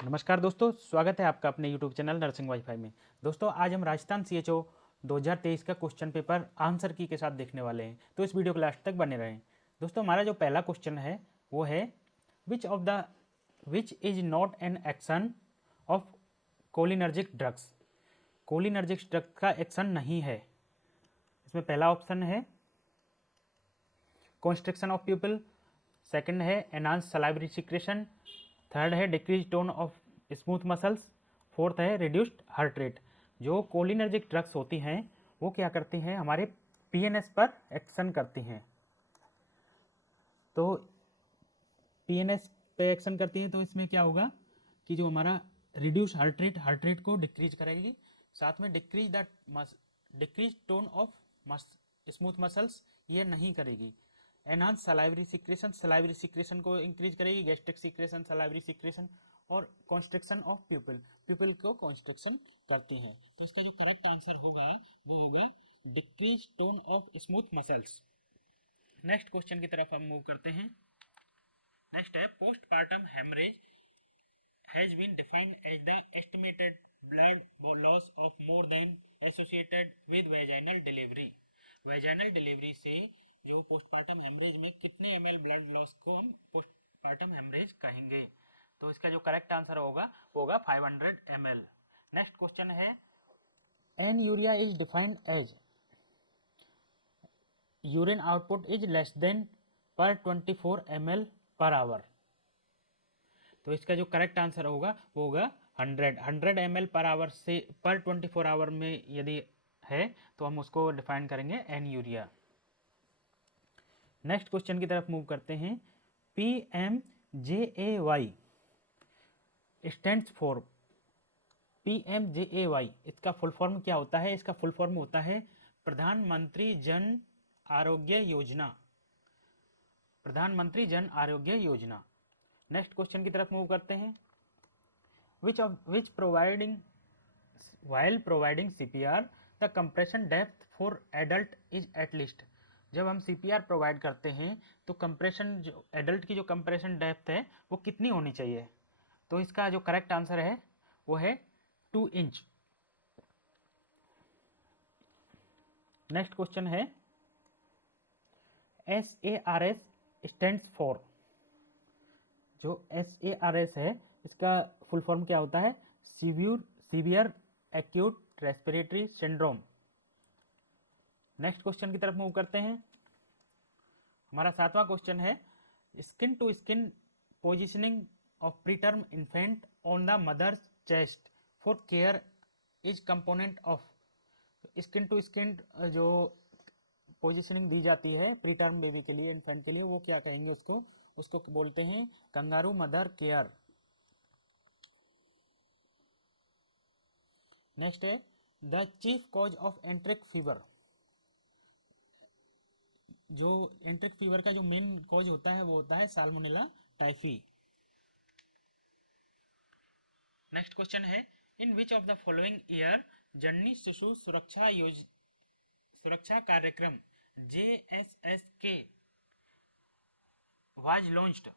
नमस्कार दोस्तों, स्वागत है आपका अपने यूट्यूब चैनल नर्सिंग वाईफाई में। दोस्तों आज हम राजस्थान सीएचओ 2023 का क्वेश्चन पेपर आंसर की के साथ देखने वाले हैं, तो इस वीडियो को लास्ट तक बने रहें। दोस्तों हमारा जो पहला क्वेश्चन है वो है which is not an action of cholinergic drugs. Cholinergic drugs का एक्शन नहीं है। इसमें पहला ऑप्शन है कॉन्स्ट्रिक्शन ऑफ प्यूपिल, सेकंड है एनहांस सलाइवरी सिक्रेशन, थर्ड है decrease tone of smooth muscles, fourth है रिड्यूस्ड हार्ट रेट। जो कोलिनर्जिक ड्रग्स होती हैं वो क्या करती हैं, हमारे पीएनएस पर एक्शन करती हैं। तो पीएनएस पे एक्शन करती हैं तो इसमें क्या होगा कि जो हमारा रिड्यूस हार्ट रेट को डिक्रीज करेगी, साथ में decrease tone of smooth muscles ये नहीं करेगी। एनहांस सलाइवरी सिक्रेशन को इंक्रीज करेगी, गैस्ट्रिक सिक्रेशन, सलाइवरी सिक्रेशन, और कॉन्स्ट्रिक्शन ऑफ प्यूपिल को कॉन्स्ट्रिक्शन करती हैं। तो इसका जो करेक्ट आंसर होगा वो होगा decrease tone of smooth muscles. Next question की तरफ हम मूव करते हैं। नेक्स्ट है postpartum haemorrhage has been defined as the estimated blood loss of more than associated with vaginal delivery। vaginal delivery से जो पोस्टपार्टम हेमरेज में कितने ml ब्लड लॉस को हम पोस्टपार्टम हेमरेज कहेंगे। तो इसका जो करेक्ट आंसर होगा 500 ml। नेक्स्ट क्वेश्चन है anuria is defined as urine output is less than per 24 ml per hour. तो इसका जो करेक्ट आंसर होगा वो होगा 100 ml पर आवर से पर 24 आवर में यदि है तो हम उसको डिफाइन करेंगे एन यूरिया। नेक्स्ट क्वेश्चन की तरफ मूव करते हैं। PMJAY स्टैंड्स फॉर PMJAY, इसका फुल फॉर्म क्या होता है? इसका फुल फॉर्म होता है प्रधानमंत्री जन आरोग्य योजना। प्रधानमंत्री जन आरोग्य योजना। नेक्स्ट क्वेश्चन की तरफ मूव करते हैं। विच providing while providing CPR the compression depth for adult is at least। जब हम CPR प्रोवाइड करते हैं तो कंप्रेशन जो एडल्ट की जो कंप्रेशन डेप्थ है वो कितनी होनी चाहिए? तो इसका जो करेक्ट आंसर है वो है 2 इंच। नेक्स्ट क्वेश्चन है SARS स्टैंड्स फॉर। जो SARS है इसका फुल फॉर्म क्या होता है? Severe acute respiratory syndrome. Next question की तरफ मूव करते हैं। हमारा सातवां क्वेश्चन है skin to skin positioning of preterm infant on the mother's chest for care is component of. Skin to skin जो पोजिशनिंग दी जाती है प्रीटर्म बेबी के लिए, इन्फेंट के लिए, वो क्या कहेंगे उसको? उसको बोलते हैं कंगारू मदर केयर। नेक्स्ट है the chief cause of एंट्रिक fever. जो एंट्रिक फीवर का जो मेन कॉज होता है वो होता है साल्मोनेला टाइफी। नेक्स्ट क्वेश्चन है in which of the following year Janani Shishu Suraksha कार्यक्रम JSSK वाज लॉन्च्ड।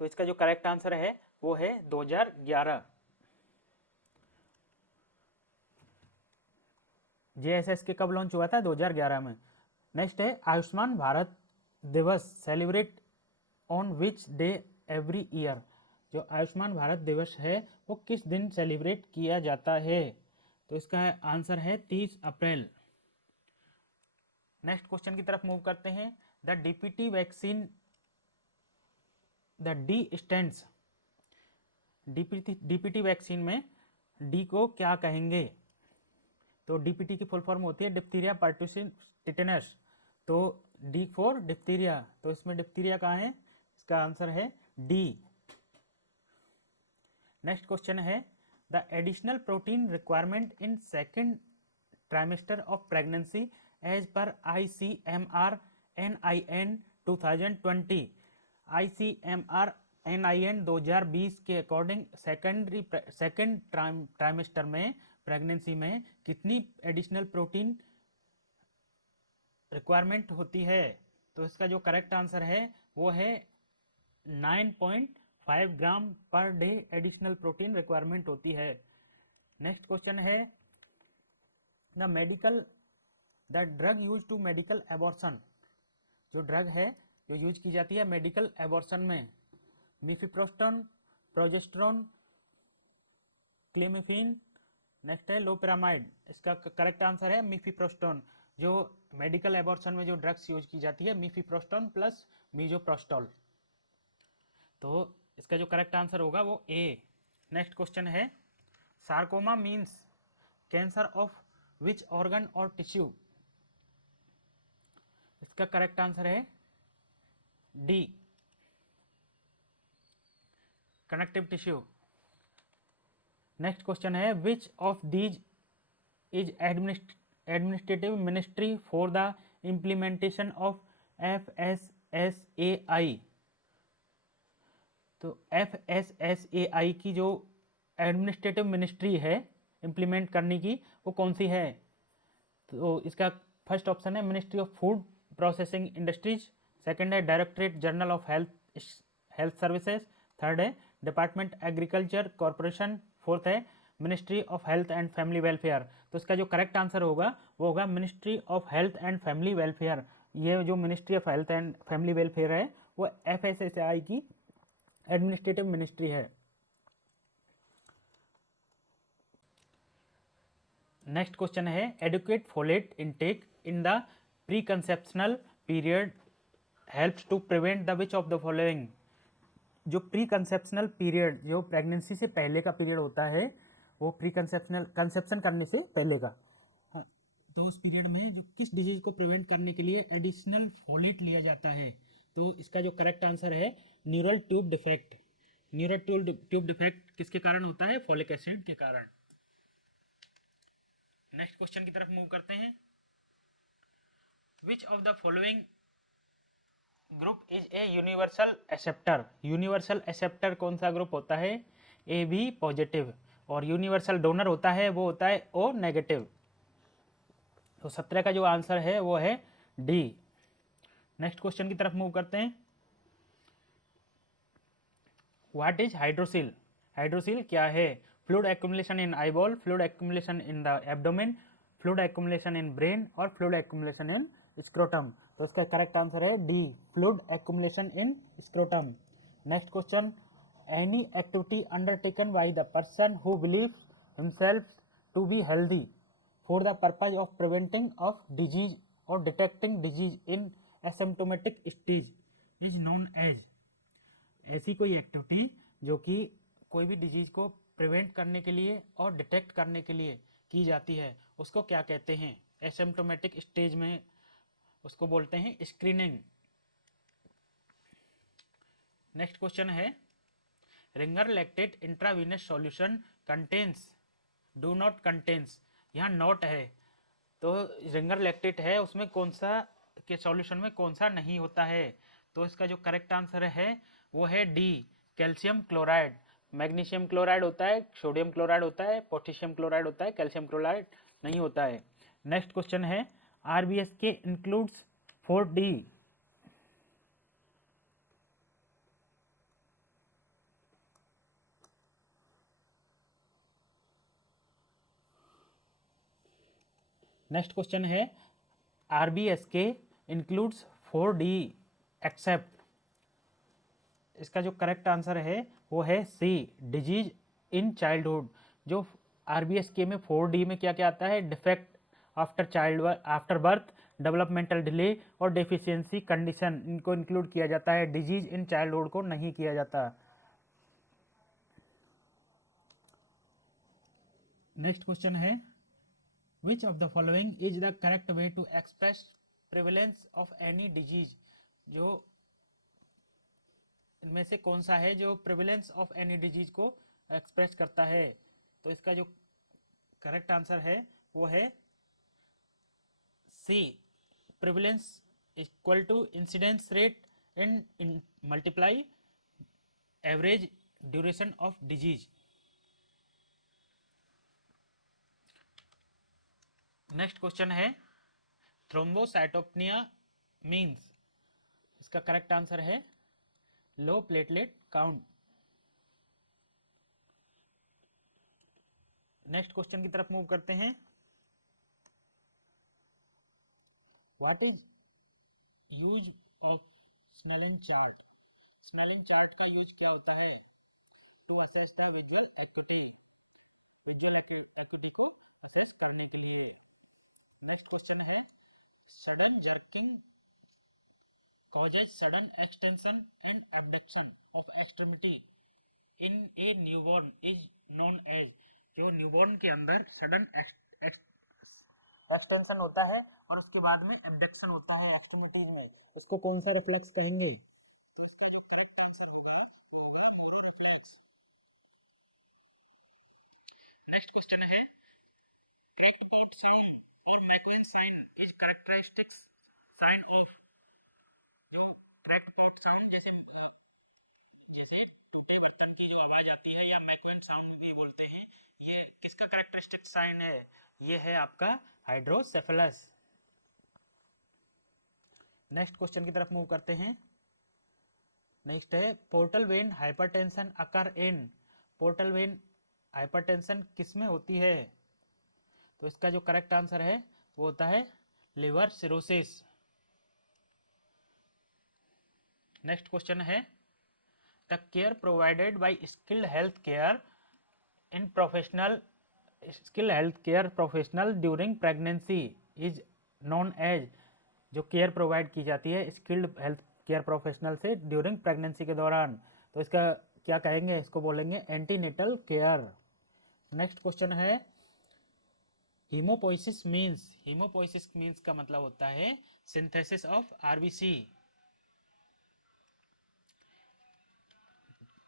तो इसका जो करेक्ट आंसर है वो है 2011। JSSK कब लॉन्च हुआ था? 2011 में। नेक्स्ट है आयुष्मान भारत दिवस celebrate on which day every year. जो आयुष्मान भारत दिवस है वो किस दिन सेलिब्रेट किया जाता है? तो इसका आंसर है 30 अप्रैल। नेक्स्ट क्वेश्चन की तरफ मूव करते हैं। The DPT vaccine the D stands DPT vaccine में डी को क्या कहेंगे? तो डीपीटी की फुल फॉर्म होती है डिप्थीरिया पर्टुसिन टिटेनस। तो डी फॉर डिप्थीरिया, तो इसमें डिप्थीरिया कहाँ है? इसका आंसर है डी। नेक्स्ट क्वेश्चन है the additional protein requirement in second trimester of pregnancy as per ICMR NIN 2020। ICMR NIN 2020 के अकॉर्डिंग सेकेंड ट्राइमेस्टर में प्रेगनेंसी में कितनी एडिशनल प्रोटीन रिक्वायरमेंट होती है? तो इसका जो करेक्ट आंसर है वो है 9.5 5 ग्राम per day additional protein requirement होती है। नेक्स्ट क्वेश्चन है the drug use to medical abortion, जो ड्रग है जो यूज की जाती है मेडिकल एबॉर्शन में, मिफिप्रोस्टोन, प्रोजेस्टेरोन, क्लेमिफिन, नेक्स्ट है लोपेरामाइड। इसका करेक्ट आंसर है मिफिप्रोस्टोन। जो मेडिकल एबॉर्शन में जो ड्रग्स यूज की जाती है मिफिप्रोस्टोन प्लस मीजोप्रोस्टोल। तो इसका जो करेक्ट आंसर होगा वो ए। नेक्स्ट क्वेश्चन है sarcoma means cancer of which organ और टिश्यू। इसका करेक्ट आंसर है D, connective tissue. Next question है which of these is administrative ministry for the implementation of FSSAI। तो FSSAI की जो एडमिनिस्ट्रेटिव मिनिस्ट्री है implement करने की, वो कौन सी है? तो इसका फर्स्ट ऑप्शन है ministry of food processing industries, second है directorate general of health services, third है डिपार्टमेंट एग्रीकल्चर कॉरपोरेशन, फोर्थ है ministry of health and family welfare. तो इसका जो करेक्ट आंसर होगा वो होगा ministry of health and family welfare. ये जो ministry of health and family welfare है वो FSSAI की एडमिनिस्ट्रेटिव मिनिस्ट्री है। नेक्स्ट क्वेश्चन है adequate folate intake in the pre conceptional period helps to prevent the which of the following. जो pre conceptional period, जो pregnancy से पहले का पीरियड होता है, वो प्री कंसेप्शन करने से पहले का, हाँ, तो उस पीरियड में जो किस डिजीज को प्रिवेंट करने के लिए एडिशनल फोलेट लिया जाता है? तो इसका जो करेक्ट आंसर है neural tube defect. Neural tube defect किसके कारण होता है? फॉलिक एसिड के कारण। नेक्स्ट क्वेश्चन की तरफ मूव करते हैं। Which of the following group is a universal acceptor. Universal acceptor कौन सा ग्रुप होता है? A B positive. और यूनिवर्सल डोनर होता है वो होता है ओ नेगेटिव। तो 17 का जो आंसर है वो है डी। नेक्स्ट क्वेश्चन की तरफ मूव करते हैं। What is hydroxyl? हाइड्रोसिल क्या है? Fluid accumulation in eyeball, fluid accumulation in the abdomen, fluid accumulation in brain और फ्लूइड एक्युमुलेशन इन स्क्रोटम। तो इसका करेक्ट आंसर है D, fluid accumulation in scrotum. Next question, any activity undertaken by the person who believes himself to be healthy for the purpose of preventing of disease और detecting disease in asymptomatic stage is known as. ऐसी कोई activity जो कि कोई भी disease को prevent करने के लिए और डिटेक्ट करने के लिए की जाती है उसको क्या कहते हैं? एसिम्प्टोमेटिक स्टेज में उसको बोलते हैं स्क्रीनिंग। नेक्स्ट क्वेश्चन है Ringer lactate intravenous solution contains do not contains. यहाँ नॉट है, तो रिंगर लैक्टेट है उसमें कौन सा के सॉल्यूशन में कौन सा नहीं होता है? तो इसका जो करेक्ट आंसर है वो है D, calcium chloride. Magnesium chloride होता है, सोडियम क्लोराइड होता है, पोटेशियम क्लोराइड होता है, कैल्शियम क्लोराइड नहीं होता है। नेक्स्ट क्वेश्चन है RBS के इंक्लूड्स 4D। नेक्स्ट क्वेश्चन है RBS के इंक्लूड्स 4D एक्सेप्ट। इसका जो करेक्ट आंसर है वो है सी, डिजीज इन चाइल्डहुड। जो RBSK में 4D में क्या क्या आता है? Defect after birth, developmental delay और डेफिशिएंसी कंडीशन, इनको इंक्लूड किया जाता है। डिजीज इन चाइल्डहुड को नहीं किया जाता। नेक्स्ट क्वेश्चन है which of the following is the correct way to express prevalence of any disease. जो इनमें से कौन सा है जो प्रिवेलेंस ऑफ एनी डिजीज को एक्सप्रेस करता है? तो इसका जो करेक्ट आंसर है वो है C, prevalence equal to incidence rate in multiply average duration of disease. Next question है थ्रोम्बोसाइटोपेनिया मीन्स। इसका करेक्ट आंसर है low platelet count. Next question की तरफ मूव करते हैं। What is use of Snellen chart? Snellen chart का use क्या होता है? To assess the visual acuity, visual acuity को असेस करने के लिए। नेक्स्ट क्वेश्चन है sudden jerking causes sudden extension and abduction of extremity in a newborn is known as, जो न्यूबॉर्न के अंदर सडन एक्सटेंशन होता है और उसके बाद में एब्डक्शन होता है एक्सट्रीमिटीज में, इसको कौन सा रिफ्लेक्स कहेंगे? तो इसका जो करेक्ट आंसर होगा वो होगा न्यूरो रिफ्लेक्स। नेक्स्ट क्वेश्चन है क्रैक्ड पॉट साउंड और McEwen sign is characteristic sign of, जो क्रैक्ड पॉट साउंड जैसे जैसे टूटे बर्तन की जो आवाज आती है या मैक्वेन साउंड भी बोलते हैं, ये किसका कैरेक्टरिस्टिक साइन है? ये है आपका हाइड्रोसेफेलस। नेक्स्ट क्वेश्चन की तरफ मूव करते हैं। नेक्स्ट है पोर्टल वेन हाइपरटेंशन अकर इन, पोर्टल वेन हाइपरटेंशन किस में होती है? तो इसका जो करेक्ट आंसर है वो होता है लिवर सिरोसिस। नेक्स्ट क्वेश्चन है the care provided by skilled health care in professional, skill health care professional during pregnancy is known as, जो केयर प्रोवाइड की जाती है स्किल्ड हेल्थ केयर प्रोफेशनल से ड्यूरिंग प्रेगनेंसी के दौरान, तो इसका क्या कहेंगे? इसको बोलेंगे एंटीनेटल केयर। नेक्स्ट क्वेश्चन है हीमोपोइसिस मीन्स, हीमोपोइसिस मीन्स का मतलब होता है synthesis of RBC.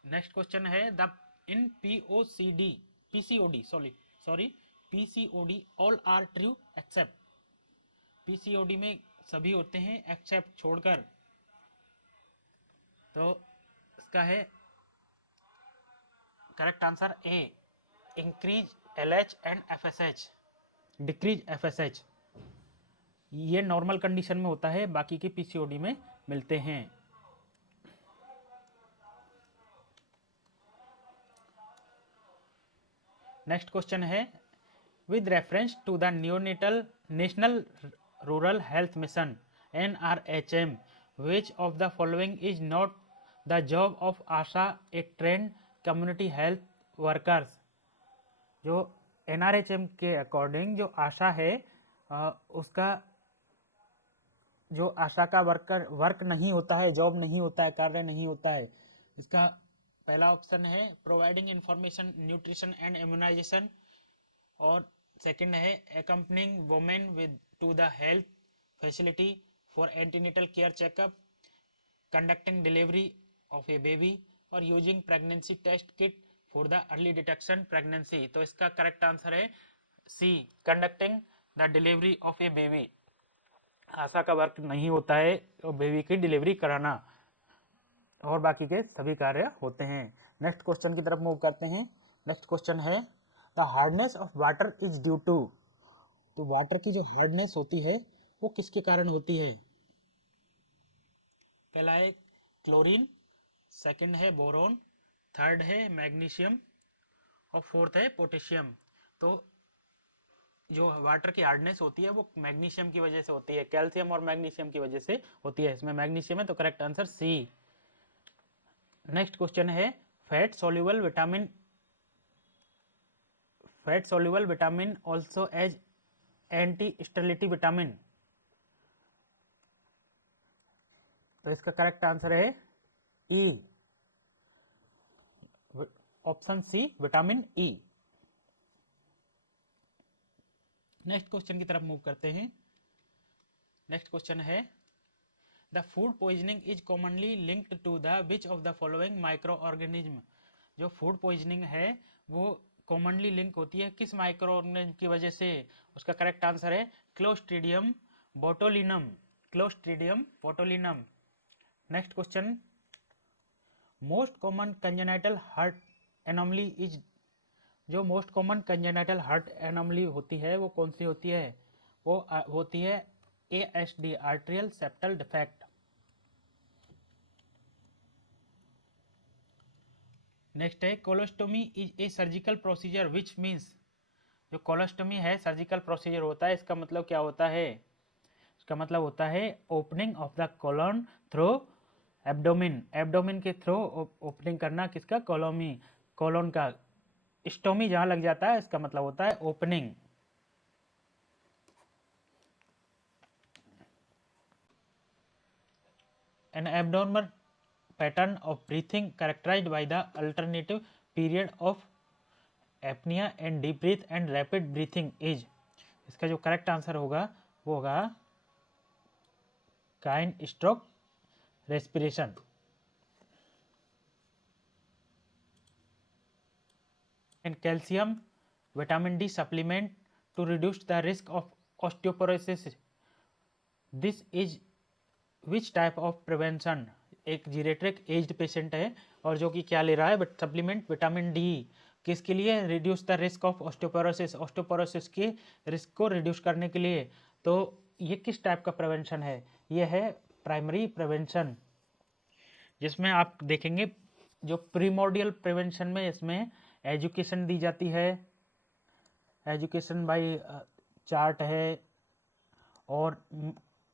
Next question है the in POCD PCOD sorry PCOD all are true except, PCOD में सभी होते हैं एक्सेप्ट छोड़कर, तो इसका है correct answer A increase LH and FSH, decrease FSH, ये नॉर्मल कंडीशन में होता है, बाकी के पीसीओडी में मिलते हैं। नेक्स्ट क्वेश्चन है with reference to the neonatal national rural health mission NRHM, which of the following is not the job of ASHA, a trained community health workers? जो NRHM के अकॉर्डिंग जो आशा है उसका जो आशा का वर्क नहीं होता है, जॉब नहीं होता है, कार्य नहीं होता है। इसका पहला ऑप्शन है providing information nutrition and immunisation, और सेकंड है accompanying women with to the health facility for antenatal care checkup, conducting delivery of a baby और using pregnancy test kit for the early detection pregnancy। तो इसका correct answer है सी conducting the delivery of a baby, आशा का work नहीं होता है और baby की डिलीवरी कराना, और बाकी के सभी कार्य होते हैं। नेक्स्ट क्वेश्चन की तरफ मूव करते हैं। नेक्स्ट क्वेश्चन है the hardness of water is due to, तो वाटर की जो हार्डनेस होती है वो किसके कारण होती है? पहला है क्लोरीन, सेकंड है बोरोन, थर्ड है मैग्नीशियम और फोर्थ है पोटेशियम। तो जो वाटर की हार्डनेस होती है वो मैग्नीशियम की वजह से होती है, कैल्शियम और मैग्नीशियम की वजह से होती है, इसमें मैग्नीशियम है तो correct answer C. Next question है fat soluble vitamin, fat soluble vitamin also as anti sterility vitamin, तो इसका करेक्ट आंसर है E, option C vitamin E. Next question की तरफ मूव करते हैं। नेक्स्ट क्वेश्चन है the food poisoning is commonly linked to the which of the following micro organism, जो food poisoning है वो कॉमनली लिंक होती है किस माइक्रो ऑर्गेनिज्म की वजह से? उसका करेक्ट आंसर है Clostridium botulinum, Clostridium botulinum. Next question most common congenital heart anomaly is, जो most common congenital heart anomaly होती है वो कौन सी होती है? वो होती है ASD atrial septal defect. Next है colostomy is a surgical procedure which means, जो कोलोस्टोमी है सर्जिकल प्रोसीजर होता है, इसका मतलब क्या होता है? इसका मतलब होता है opening of the colon through abdomen, abdomen के थ्रू ओपनिंग करना किसका? कोलोमी, कोलोन का। स्टोमी जहाँ लग जाता है इसका मतलब होता है opening. An abnormal pattern of breathing characterized by the alternative period of apnea and deep breath and rapid breathing is, इसका जो करेक्ट आंसर होगा वो होगा Cheyne stroke respiration. And calcium vitamin D supplement to reduce the risk of osteoporosis. This is which type of prevention? एक जीरेट्रिक aged patient है और जो कि क्या ले रहा है? बट सप्लीमेंट विटामिन डी, किसके लिए? Reduce the risk of osteoporosis, osteoporosis के रिस्क को रिड्यूस करने के लिए। तो ये किस टाइप का प्रिवेंशन है? ये है प्राइमरी प्रिवेंशन, जिसमें आप देखेंगे जो प्रीमोर्डियल प्रिवेंशन में इसमें एजुकेशन दी जाती है, एजुकेशन बाय चार्ट है, और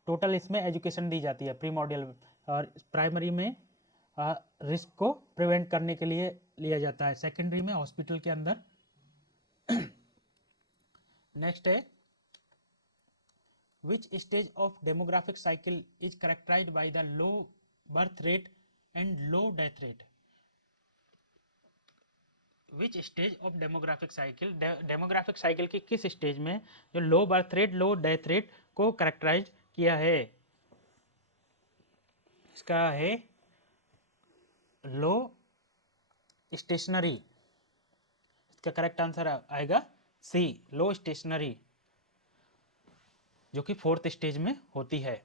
टोटल इसमें एजुकेशन दी जाती है प्रीमोर्डियल, और प्राइमरी में रिस्क को प्रिवेंट करने के लिए लिया जाता है, सेकेंडरी में हॉस्पिटल के अंदर। नेक्स्ट है which stage of demographic cycle is characterised by the low birth rate and low death rate? Which stage of demographic cycle, demographic cycle के किस स्टेज में जो लो बर्थ रेट लो डेथ रेट को characterized किया है? इसका है लो स्टेशनरी, इसका करेक्ट आंसर आएगा सी, लो स्टेशनरी, जो कि फोर्थ स्टेज में होती है।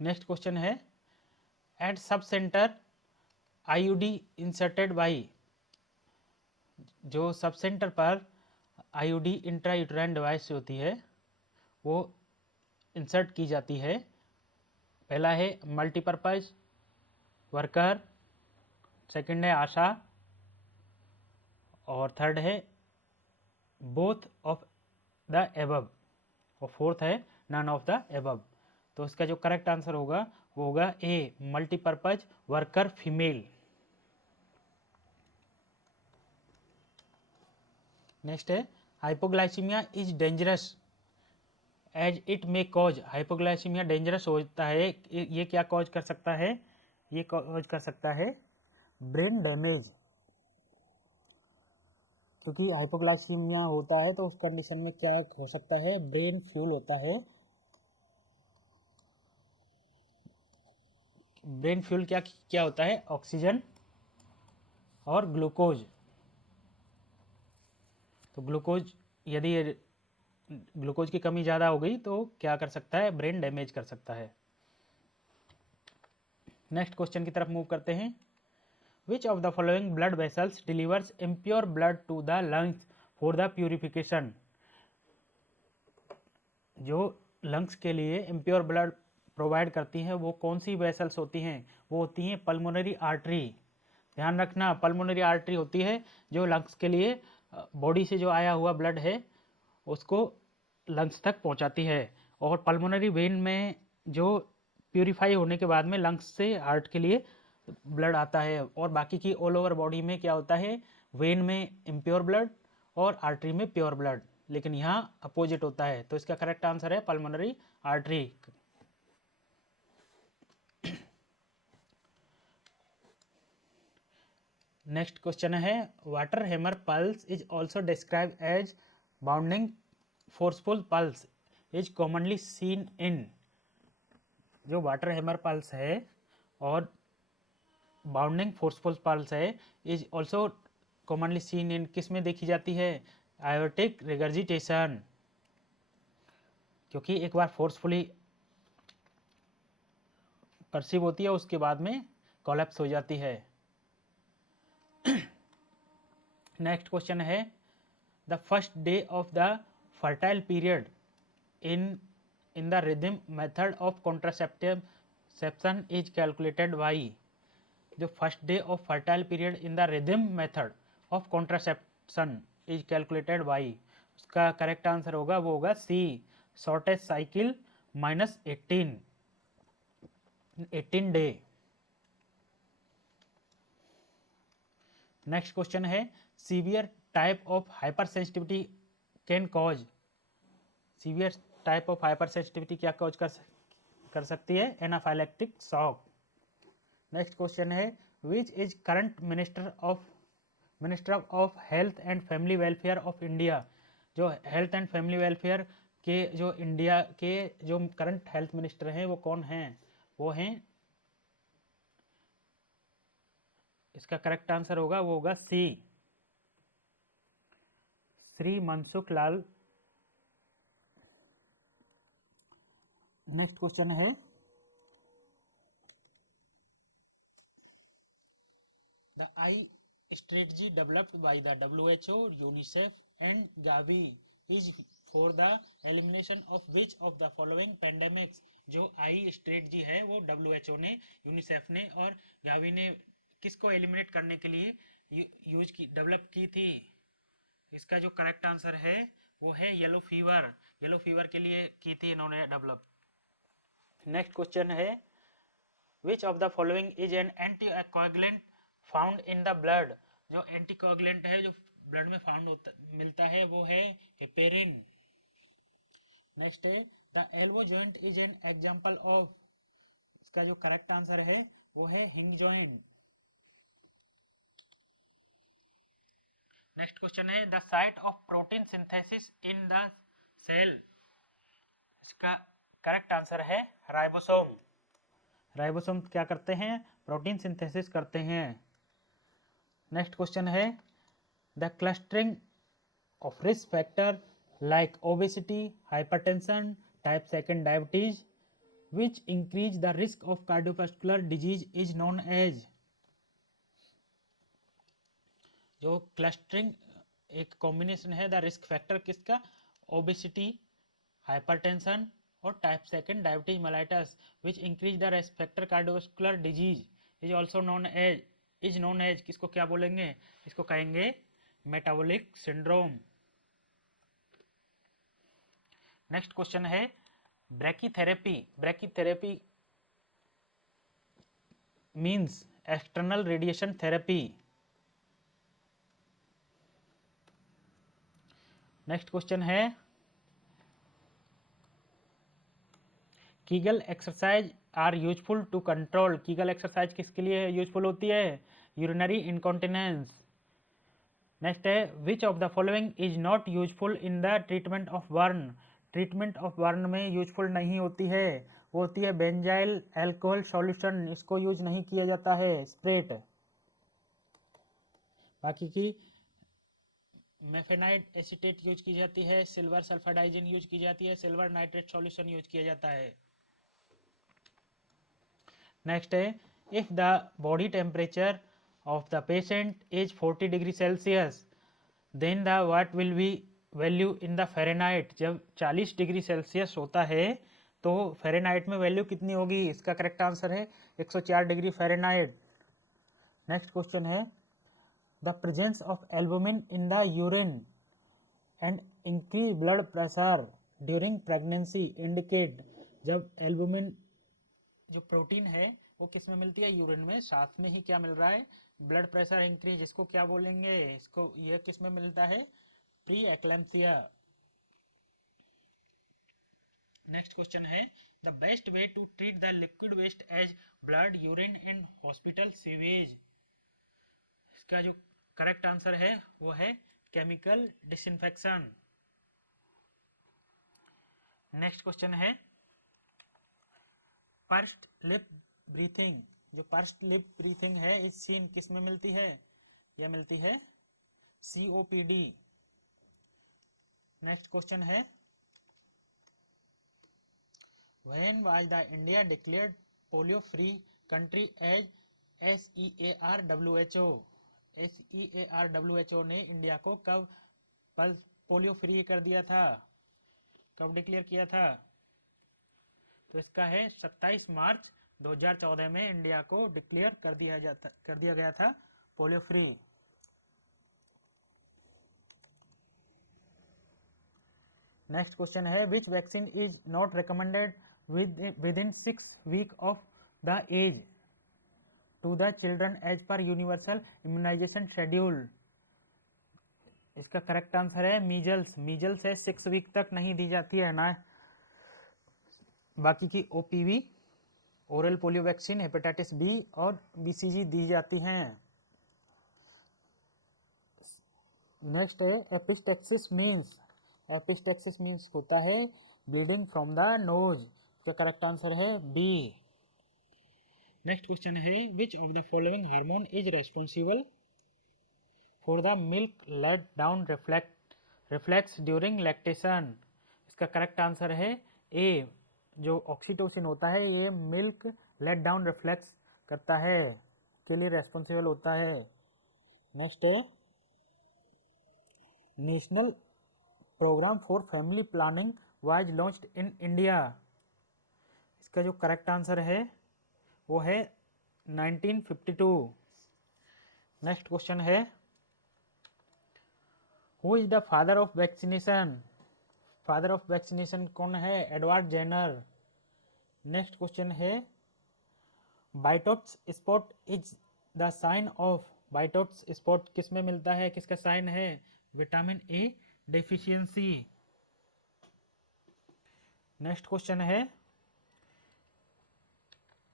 नेक्स्ट क्वेश्चन है at sub centre IUD inserted by, जो सब सेंटर पर आईयूडी इंट्रायूटेराइन डिवाइस होती है वो इंसर्ट की जाती है। पहला है मल्टीपर्पज वर्कर, सेकंड है आशा, और थर्ड है बोथ ऑफ द एबव, और फोर्थ है नन ऑफ द एबव। तो इसका जो करेक्ट आंसर होगा वो होगा A, multipurpose worker female. Next है hypoglycaemia is dangerous as it may cause, hypoglycaemia dangerous होता है, ये क्या कॉज कर सकता है? ये कॉज कर सकता है ब्रेन डैमेज, क्योंकि हाइपोग्लाइसीमिया होता है तो उस कंडीशन में क्या हो सकता है? ब्रेन फ्यूल होता है। ब्रेन फ्यूल क्या क्या होता है? ऑक्सीजन और ग्लूकोज। तो ग्लूकोज, यदि ग्लूकोज की कमी ज़्यादा हो गई तो क्या कर सकता है? ब्रेन डैमेज कर सकता है। नेक्स्ट क्वेश्चन की तरफ मूव करते हैं। Which of the following blood vessels delivers impure blood to the lungs for the purification? जो लंग्स के लिए इम्प्योर ब्लड प्रोवाइड करती हैं वो कौन सी वेसल्स होती हैं? वो होती हैं पल्मोनरी आर्टरी। ध्यान रखना, पल्मोनरी आर्टरी होती है जो लंग्स के लिए बॉडी से जो आया हुआ ब्लड है उसको लंग्स तक पहुंचाती है, और पल्मोनरी वेन में जो प्यूरिफाई होने के बाद में लंग्स से हार्ट के लिए ब्लड आता है, और बाकी की ऑल ओवर बॉडी में क्या होता है? वेन में इम्प्योर ब्लड और आर्टरी में प्योर ब्लड, लेकिन यहाँ अपोजिट होता है। तो इसका करेक्ट आंसर है पल्मोनरी आर्टरी। नेक्स्ट क्वेश्चन है water hammer pulse is also describe as bounding forceful pulse is commonly seen in, जो वाटर हैमर पल्स है और बाउंडिंग फोर्सफुल पल्स है is also commonly seen in, किस में देखी जाती है? आयोटिक रिगर्जिटेशन, क्योंकि एक बार फोर्सफुली परसीव होती है उसके बाद में कोलैप्स हो जाती है। नेक्स्ट क्वेश्चन है the first day of the fertile period in the rhythm method of contraception is calculated by, जो first day of fertile period in the rhythm method of contraception is calculated by, उसका correct answer होगा वो होगा C, shortage cycle minus 18 day. Next question है severe type of hyper sensitivity can cause, severe type of hyper sensitivity क्या cause कर सकती है, anaphylactic shock. Next question है which is current minister of health and family welfare of India, जो health and family welfare के जो India के जो करंट हेल्थ मिनिस्टर हैं वो कौन हैं, वो हैं, इसका करेक्ट आंसर होगा वो होगा सी, श्री मनसुख लाल। नेक्स्ट क्वेश्चन है the I strategy developed by the WHO, UNICEF and Gavi is for the elimination of which of the following pandemics, जो आई स्ट्रेटजी है वो WHO ने, यूनिसेफ ने और गावी ने किसको एलिमिनेट करने के लिए यूज की, डेवलप की थी, इसका जो करेक्ट आंसर है वो है येलो फीवर, येलो फीवर के लिए की थी इन्होंने डेवलप। नेक्स्ट क्वेश्चन है which of the following is an anticoagulant found in the blood, जो एंटीकोएगुलेंट है जो ब्लड में फाउंड होता मिलता है वो है हेपेरिन। नेक्स्ट है the elbow joint is an example of, इसका जो करेक्ट आंसर है वो है हिंग जॉइंट। नेक्स्ट क्वेश्चन है the site of protein synthesis in the cell, इसका करेक्ट आंसर है राइबोसोम, राइबोसोम क्या करते हैं, प्रोटीन सिंथेसिस करते हैं। नेक्स्ट क्वेश्चन है the clustering of risk factor like obesity, hypertension, type 2 diabetes which increase the risk of cardiovascular disease is known as, जो clustering एक कॉम्बिनेशन है द रिस्क फैक्टर किसका, ओबेसिटी, हाइपरटेंशन और type 2 diabetes mellitus which increase the risk factor cardiovascular disease is also known as किसको क्या बोलेंगे, इसको कहेंगे मेटाबॉलिक सिंड्रोम। नेक्स्ट क्वेश्चन है brachytherapy means external radiation therapy. Next question है Kegel exercise are useful to control, Kegel exercise किसके लिए useful होती है, यूरिनरी इनकॉन्टिनेंस। नेक्स्ट है which of the following is not useful in the treatment of burn, treatment of burn में useful नहीं होती है, वो होती है बेंजाइल एल्कोहल सॉल्यूशन, इसको यूज नहीं किया जाता है, स्प्रेट। बाकी की मेफेनाइड एसीटेट यूज की जाती है, सिल्वर सल्फाडाइजिन यूज की जाती है, सिल्वर नाइट्रेट सॉल्यूशन यूज किया जाता है। नेक्स्ट है if the body temperature of the patient is 40 degree Celsius then the what will be value in the Fahrenheit, जब 40 डिग्री सेल्सियस होता है तो फ़ारेनहाइट में वैल्यू कितनी होगी, इसका करेक्ट आंसर है 104 डिग्री फ़ारेनहाइट। नेक्स्ट क्वेश्चन है the presence of albumin in the urine and increase blood pressure during pregnancy indicate, जब एल्बुमिन जो प्रोटीन है वो किस में मिलती है, यूरिन में, साथ में ही क्या मिल रहा है, ब्लड प्रेशर इंक्रीज, इसको क्या बोलेंगे, इसको यह किस में मिलता है, प्री एक्लैम्सिया। नेक्स्ट क्वेश्चन है the best way to treat the liquid waste as blood, urine and hospital sewage, इसका जो करेक्ट आंसर है वो है केमिकल डिसइंफेक्शन। नेक्स्ट क्वेश्चन है पर्स्ट लिप ब्रीथिंग, जो पर्स्ट लिप ब्रीथिंग है इस सीन किस में मिलती है, यह मिलती है COPD। नेक्स्ट क्वेश्चन है when was the India declared polio free country as SEARWHO ने इंडिया को कब पोलियो फ्री कर दिया था, कब डिक्लेयर किया था, तो इसका है 27 मार्च 2014 में इंडिया को डिक्लेयर कर दिया गया था पोलियो फ्री। नेक्स्ट क्वेश्चन है which vaccine is not recommended within 6 week of the age to the children age per universal immunisation schedule. इसका करेक्ट आंसर है मीजल्स। मीजल्स है 6 वीक तक नहीं दी जाती है ना, बाकी की OPV oral polio vaccine, hepatitis B और बीसीजी दी जाती हैं। नेक्स्ट है एपिस्टेक्सिस मीन्स। एपिस्टेक्सिस मीन्स होता है ब्लीडिंग फ्रॉम द नोज। इसका करेक्ट आंसर है बी। नेक्स्ट क्वेश्चन है which of the following hormone is responsible for the milk let down reflex during lactation. इसका करेक्ट आंसर है A. जो oxytocin होता है ये मिल्क लेट डाउन रिफ्लेक्स करता है के लिए रेस्पॉन्सिबल होता है। नेक्स्ट है national programme for family planning was launched in India. इसका जो करेक्ट आंसर है वो है 1952। नेक्स्ट क्वेश्चन है who is the father of vaccination. Father of vaccination कौन है? Edward Jenner. नेक्स्ट क्वेश्चन है Bitot's spot is the sign of. Bitot's spot किस में मिलता है, किसका साइन है? Vitamin A deficiency. Next question है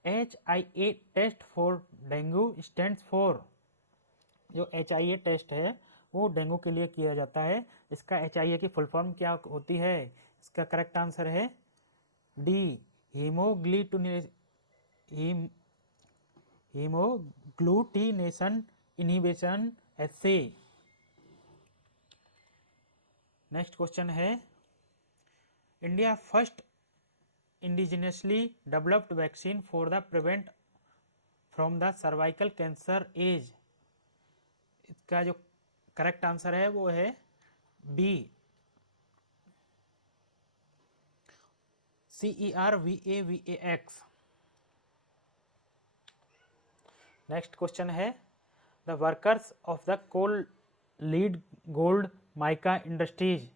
HIA test for dengue stands for. जो HIA टेस्ट है वो डेंगू के लिए किया जाता है। इसका HIA की फुल फॉर्म क्या होती है? इसका करेक्ट आंसर है D haemagglutination inhibition assay. Next question है India first indigenously developed vaccine for the prevent from the cervical cancer as. इसका जो करेक्ट आंसर है वो है बी CERVAVAX। नेक्स्ट क्वेश्चन है the workers of the coal lead gold mica industries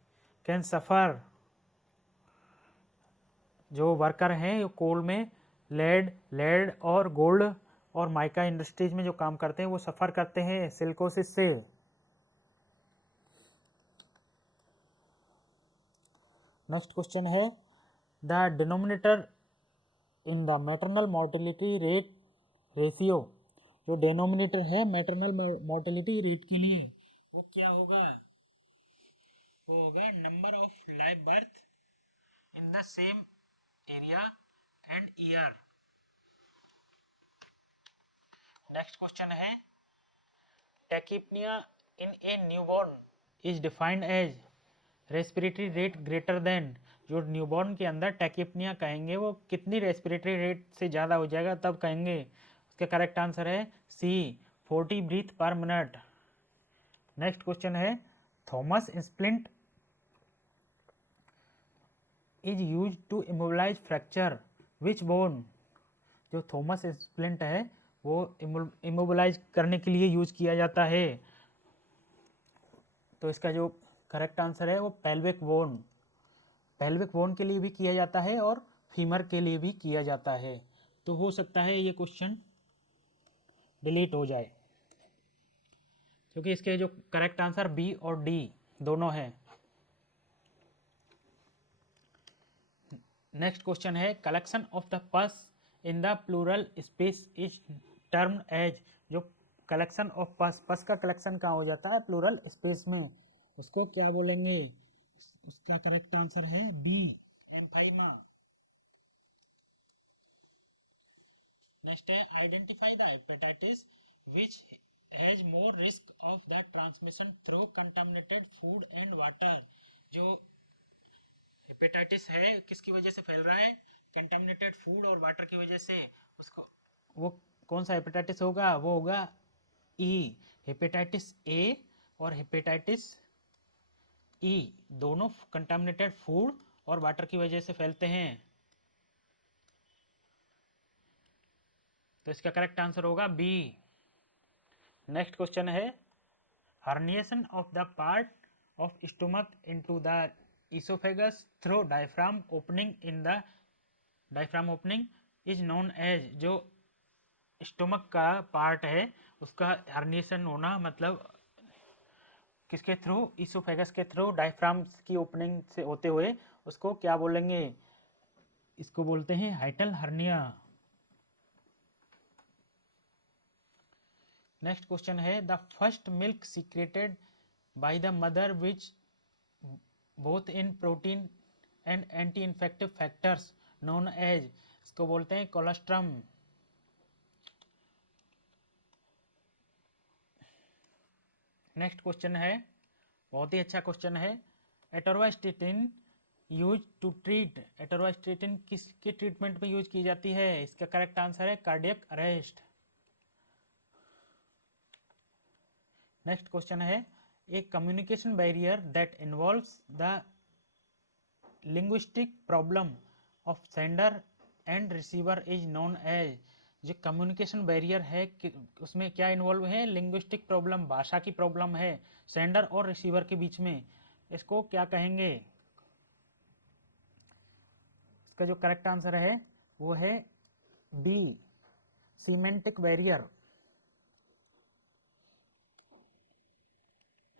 can suffer. जो worker हैं कोल में lead और गोल्ड और माइका इंडस्ट्रीज में जो काम करते हैं वो सफ़र करते हैं सिलिकोसिस से। नेक्स्ट क्वेश्चन है the denominator in the maternal mortality rate ratio. जो डिनोमिनेटर है मैटरनल मोर्टेलिटी रेट के लिए वो क्या होगा? वो होगा number of live birth in the same area and year. Next question है tachypnoea in a newborn is defined as respiratory rate greater than. जो न्यूबॉर्न के अंदर टैकिपनिया कहेंगे वो कितनी रेस्पिरेटरी रेट से ज़्यादा हो जाएगा तब कहेंगे। उसका करेक्ट आंसर है C 40 breath per minute. Next question है Thomas splint is use to immobilise fracture which bone. जो थॉमस स्प्लिंट है वो इमोबलाइज करने के लिए यूज किया जाता है। तो इसका जो करेक्ट आंसर है वो पेल्विक बोन। पेल्विक बोन के लिए भी किया जाता है और फीमर के लिए भी किया जाता है। तो हो सकता है ये क्वेश्चन डिलीट हो जाए क्योंकि इसके जो करेक्ट आंसर बी और डी दोनों हैं। नेक्स्ट क्वेश्चन है collection of the pus in the pleural space is term as. जो कलेक्शन ऑफ पस का कलेक्शन कहाँ हो जाता है? प्लूरल स्पेस में। उसको क्या बोलेंगे? उसका करेक्ट आंसर है बी एम्फाइमा। नेक्स्ट है identify the hepatitis which has more risk of the transmission through contaminated food and water. जो हेपेटाइटिस है किसकी वजह से फैल रहा है? कंटामिनेटेड फूड और वाटर की वजह से। उसको वो कौन सा हेपेटाइटिस होगा? वो होगा ई हेपेटाइटिस ए और हेपेटाइटिस ई दोनों कंटामिनेटेड फूड और वाटर की वजह से फैलते हैं। तो इसका करेक्ट आंसर होगा बी। नेक्स्ट क्वेश्चन है herniation of the part of stomach into the oesophagus through diaphragm opening in the diaphragm opening is known as, जो स्टोमक का पार्ट है उसका हर्निएशन होना मतलब किसके थ्रू, इसोफेगस के थ्रू डायफ्राम की ओपनिंग से होते हुए, उसको क्या बोलेंगे, इसको बोलते हैं हाइटल हर्निया। नेक्स्ट क्वेश्चन है the first milk secreted by the mother which both in protein and anti infective factors known as, इसको बोलते हैं कोलेस्ट्रम। नेक्स्ट क्वेश्चन है बहुत ही अच्छा क्वेश्चन है atorvastatin use to treat, atorvastatin किसके ट्रीटमेंट में यूज की जाती है, इसका करेक्ट आंसर है कार्डियक अरेस्ट। नेक्स्ट क्वेश्चन है a communication barrier that involves the linguistic problem of sender and receiver is known as, जो कम्युनिकेशन बैरियर है उसमें क्या इन्वॉल्व है, लिंग्विस्टिक प्रॉब्लम, भाषा की प्रॉब्लम है सेंडर और रिसीवर के बीच में, इसको क्या कहेंगे, इसका जो करेक्ट आंसर है वो है D semantic barrier.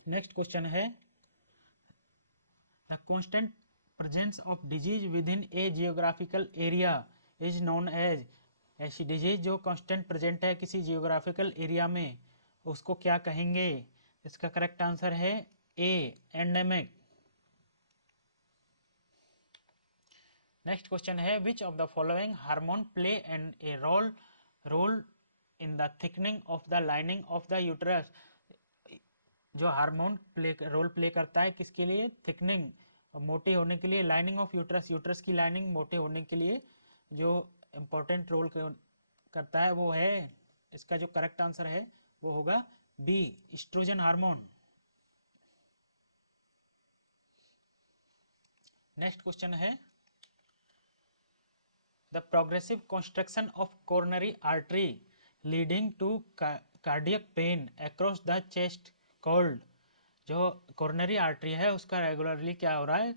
Next question है the constant presence of disease within a geographical area is known as, ऐसी डिजीज जो कांस्टेंट प्रेजेंट है किसी जियोग्राफिकल एरिया में उसको क्या कहेंगे, इसका करेक्ट आंसर है ए एंडेमिक। नेक्स्ट क्वेश्चन है which of the following hormone play an a role in the thickening of the lining of the uterus, जो हार्मोन रोल प्ले करता है किसके लिए, थिकनिंग, मोटे होने के लिए, लाइनिंग ऑफ यूट्रस, यूट्रस की लाइनिंग मोटे होने के लिए जो इंपॉर्टेंट रोल करता है वो है, इसका जो करेक्ट आंसर है वो होगा B oestrogen hormone. Next question है the progressive construction of coronary artery leading to cardiac pain across the chest called, जो कोरोनरी आर्टरी है उसका रेगुलरली क्या हो रहा है,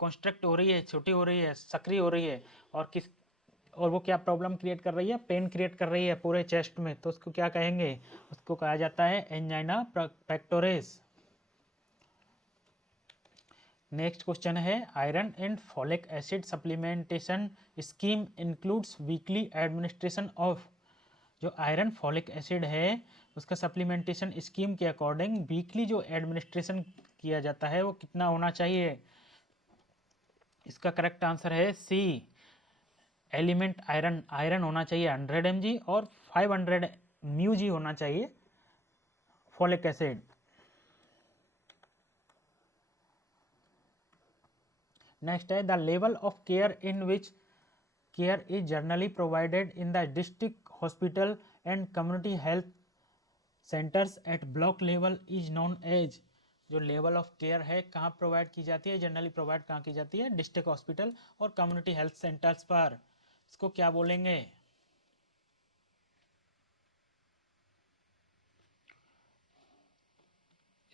कंस्ट्रक्ट हो रही है, छोटी हो रही है, सक्रिय हो रही है, और वो क्या प्रॉब्लम क्रिएट कर रही है, पेन क्रिएट कर रही है पूरे चेस्ट में, तो उसको क्या कहेंगे, उसको कहा जाता है एंजाइना पेक्टोरिस। नेक्स्ट क्वेश्चन है iron and folic acid supplementation scheme includes weekly administration of, जो आयरन फॉलिक एसिड है उसका सप्लीमेंटेशन स्कीम के अकॉर्डिंग वीकली जो एडमिनिस्ट्रेशन किया जाता है वो कितना होना चाहिए, इसका करेक्ट आंसर है सी एलिमेंट आयरन, आयरन होना चाहिए 100 mg और 500 μg होना चाहिए फॉलिक एसिड। नेक्स्ट है the level of care in which care is generally provided in the district hospital and community health centres at block level is known as, जो level of care है कहाँ provide की जाती है, generally provide कहाँ की जाती है, डिस्ट्रिक्ट हॉस्पिटल और कम्युनिटी हेल्थ सेंटर्स पर, इसको क्या बोलेंगे,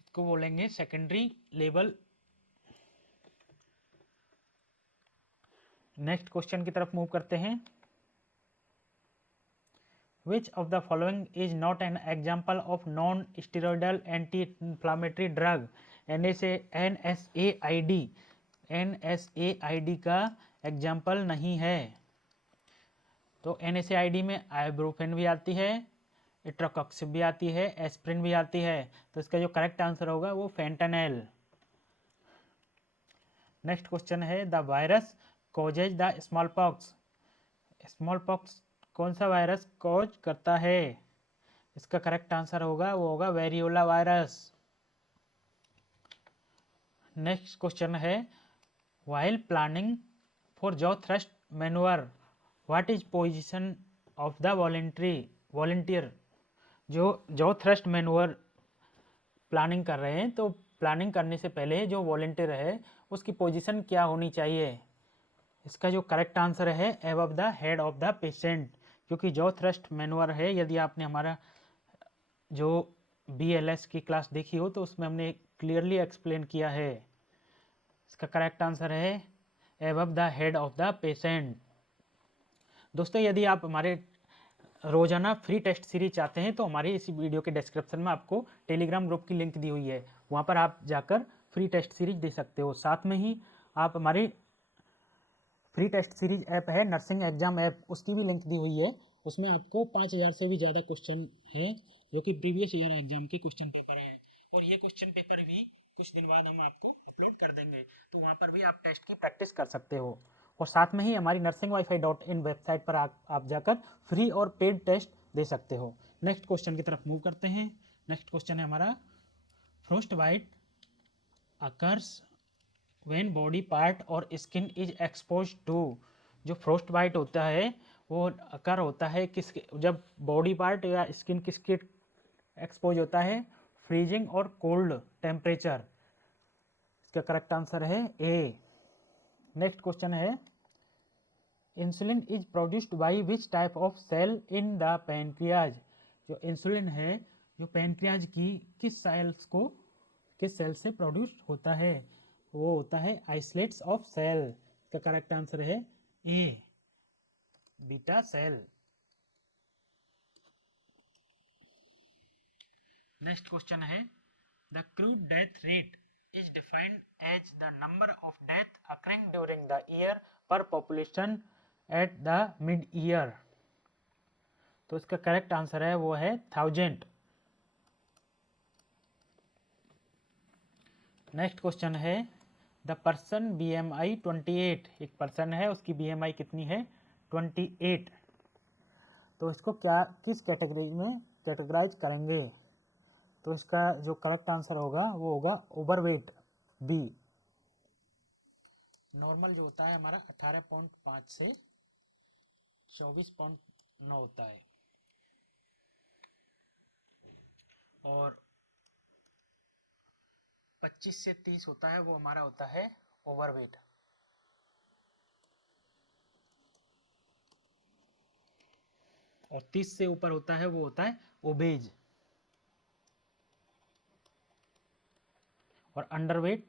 इसको बोलेंगे सेकेंडरी लेवल। नेक्स्ट क्वेश्चन की तरफ मूव करते हैं Which of the following is not an example of non-steroidal anti-inflammatory drug? NSAID का एग्जाम्पल नहीं है, तो NSAID में आइब्रोफेन भी आती है, इट्रोकॉक्सिब भी आती है, एस्प्रिन भी आती है, तो इसका जो करेक्ट आंसर होगा वो फेंटानिल। नेक्स्ट क्वेश्चन है the virus causes the small pox, small pox कौन सा वायरस कॉज करता है, इसका करेक्ट आंसर होगा वो होगा वेरियोला वायरस। नेक्स्ट क्वेश्चन है while planning for jaw thrust manure what is position of the volunteer, जो जॉ थ्रस्ट मैन्योर प्लानिंग कर रहे हैं तो प्लानिंग करने से पहले जो वॉलंटियर है उसकी पोजीशन क्या होनी चाहिए, इसका जो करेक्ट आंसर है above the head of the patient, क्योंकि जॉ थ्रस्ट मैनुअर है, यदि आपने हमारा जो BLS की क्लास देखी हो तो उसमें हमने क्लियरली एक्सप्लेन किया है। इसका करेक्ट आंसर है above the head of the patient. दोस्तों यदि आप हमारे रोजाना फ्री टेस्ट सीरीज चाहते हैं तो हमारे इस वीडियो के डिस्क्रिप्शन में आपको टेलीग्राम ग्रुप की लिंक दी हुई है, वहाँ पर आप जाकर फ्री टेस्ट सीरीज दे सकते हो। साथ में ही आप हमारी फ्री टेस्ट सीरीज ऐप है नर्सिंग एग्जाम ऐप, उसकी भी लिंक दी हुई है। उसमें आपको 5000 से भी ज़्यादा क्वेश्चन हैं जो कि प्रीवियस ईयर एग्जाम के क्वेश्चन पेपर हैं, और ये क्वेश्चन पेपर भी कुछ दिन बाद हम आपको अपलोड कर देंगे, तो वहाँ पर भी आप टेस्ट की प्रैक्टिस कर सकते हो। और साथ में ही हमारी nursingwifi.in वेबसाइट पर आप जाकर फ्री और पेड टेस्ट दे सकते हो। नेक्स्ट क्वेश्चन की तरफ मूव करते हैं। नेक्स्ट क्वेश्चन है हमारा, frostbite occurs when body part और स्किन इज एक्सपोज टू। जो फ्रोस्ट बाइट होता है वो अकर होता है किसके, जब बॉडी पार्ट या स्किन किसके एक्सपोज होता है, फ्रीजिंग और कोल्ड टेम्परेचर। इसका करेक्ट आंसर है ए। नेक्स्ट क्वेश्चन है, insulin is produced by which type of cell in the pancreas. जो इंसुलिन है जो पैनक्रियाज की किस सेल से प्रोड्यूस होता है, वो होता है आइसलेट्स ऑफ सेल। इसका करेक्ट आंसर है A, beta cell. Next question है, the crude death rate is defined as the number of death occurring during the year per population at the mid year. तो इसका correct answer है वो है 1000। Next question है, the person BMI 28, एक person है उसकी BMI कितनी है 28, तो इसको क्या किस कैटेगरी में कैटेगराइज करेंगे। तो इसका जो करेक्ट आंसर होगा वो होगा ओवरवेट, बी। नॉर्मल जो होता है हमारा 18.5 से 24.9 होता है, और 25 से 30 होता है वो हमारा होता है ओवरवेट। और 30 से ऊपर होता है वो होता है ओबेज। और अंडरवेट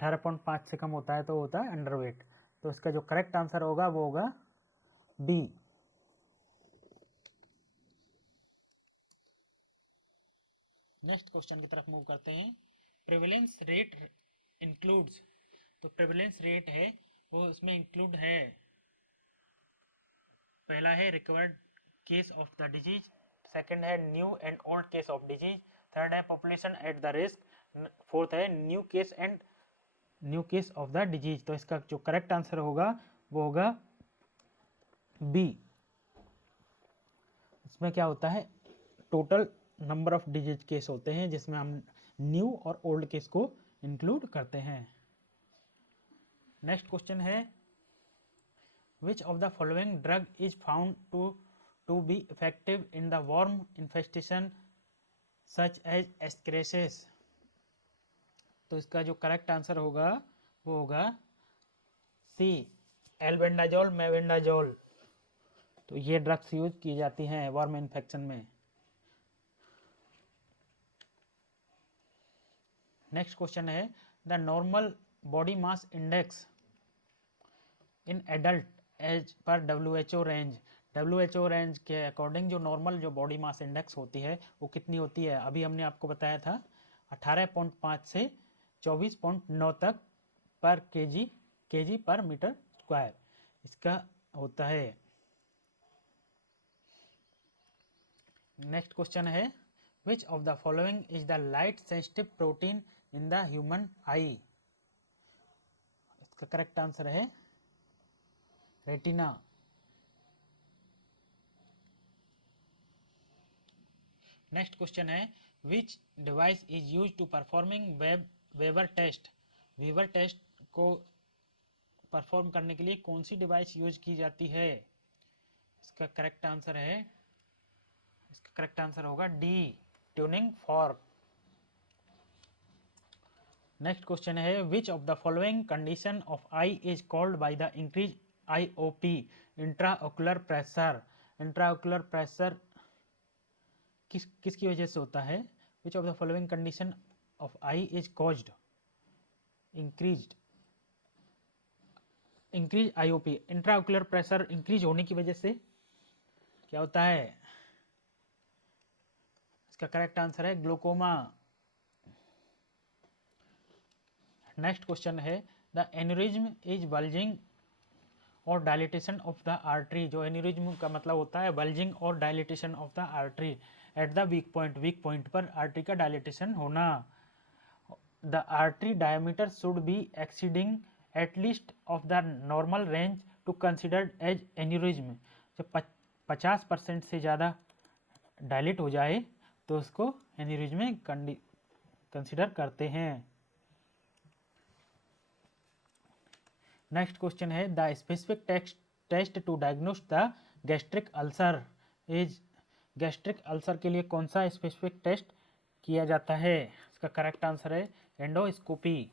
18.5 से कम होता है तो होता है अंडरवेट। तो इसका जो करेक्ट आंसर होगा वो होगा बी। नेक्स्ट क्वेश्चन की तरफ मूव करते हैं, प्रेवलेंस रेट इंक्लूड्स। तो प्रेवलेंस रेट है वो उसमें इंक्लूड है, पहला है recovered case of the disease, second है new and old case of disease, third है population at the risk, fourth है new case of the disease. तो इसका जो करेक्ट आंसर होगा वो होगा बी। इसमें क्या होता है, total number of disease case होते हैं जिसमें हम न्यू और ओल्ड केस को इंक्लूड करते हैं। नेक्स्ट क्वेश्चन है, which of the following drug is found to be effective in the worm infestation such as ascaris। तो इसका जो करेक्ट आंसर होगा वो होगा सी, एल्बेंडाजोल मेबेंडाजोल। तो ये ड्रग्स यूज की जाती हैं वर्म इन्फेक्शन में। नेक्स्ट क्वेश्चन है, the normal body mass index in adult as per WHO range. WHO range के अकॉर्डिंग जो नॉर्मल जो बॉडी मास इंडेक्स होती है वो कितनी होती है, अभी हमने आपको बताया था 18.5 से 24.9 तक पर केजी पर मीटर स्क्वायर इसका होता है। नेक्स्ट क्वेश्चन है, which of the following is the light sensitive protein in the human eye. इसका करेक्ट आंसर है रेटिना। नेक्स्ट क्वेश्चन है, which device is use to performing Weber test. Weber test को perform करने के लिए कौन सी device use की जाती है। इसका करेक्ट आंसर होगा D, tuning fork. Next question है, which of the following condition of eye is called by the increase IOP, intraocular pressure. Intraocular pressure किसकी वजह से होता है? Which of the following condition of eye is caused increase IOP। Intraocular pressure increase होने की वजह से क्या होता है? इसका करेक्ट आंसर है ग्लूकोमा। नेक्स्ट क्वेश्चन है द एन्यूरिज्म इज बल्जिंग और डायलिटेशन ऑफ द आर्टरी। जो एन्यूरिज्म का मतलब होता है बल्जिंग और dilatation of the artery at the weak point. Weak point पर आर्टरी का डायलिटेशन होना। The artery diameter should be exceeding at least of the normal range to considered as aneurysm. जब 50% से ज़्यादा डायलेट हो जाए तो उसको एन्यूरिज्म कंसिडर करते हैं। नेक्स्ट क्वेश्चन है the specific test to diagnose the gastric ulcer is. Gastric ulcer के लिए कौन सा स्पेसिफिक टेस्ट किया जाता है? इसका करेक्ट आंसर है एंडोस्कोपी।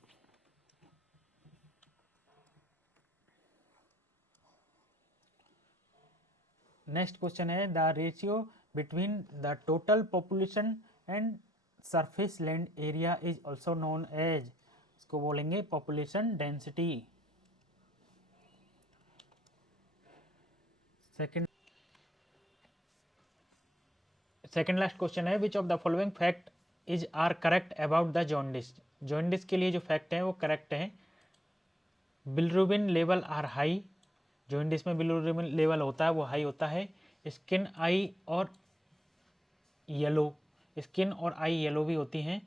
नेक्स्ट क्वेश्चन है the ratio between the total population and surface land area is also known as. इसको बोलेंगे population density. Second last question है which of the following fact is are correct about the jaundice. Jaundice के लिए जो fact है वो correct है। Bilirubin level are high. Jaundice में बिलिरुबिन लेवल होता है वो हाई होता है। स्किन आई और येलो, स्किन और आई येलो भी होती हैं।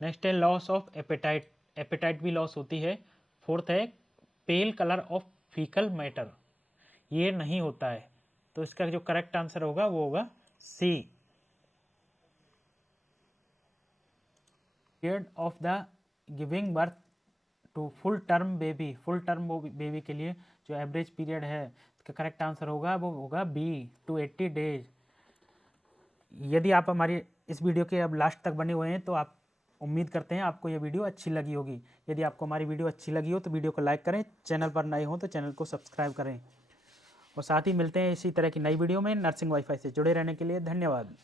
नेक्स्ट है लॉस ऑफ एपेटाइट, एपेटाइट भी लॉस होती है। फोर्थ है पेल कलर ऑफ फीकल मैटर, ये नहीं होता है। तो इसका जो करेक्ट आंसर होगा वो होगा C. Period of the giving birth to full term baby, full term baby के लिए जो एवरेज पीरियड है इसका करेक्ट आंसर होगा वो होगा बी 280 डेज। यदि आप हमारी इस वीडियो के अब लास्ट तक बने हुए हैं तो आप उम्मीद करते हैं आपको ये वीडियो अच्छी लगी होगी। यदि आपको हमारी वीडियो अच्छी लगी हो तो वीडियो को लाइक करें, चैनल पर नए हो तो चैनल को सब्सक्राइब करें और साथ ही मिलते हैं इसी तरह की नई वीडियो में। नर्सिंग वाईफाई से जुड़े रहने के लिए धन्यवाद।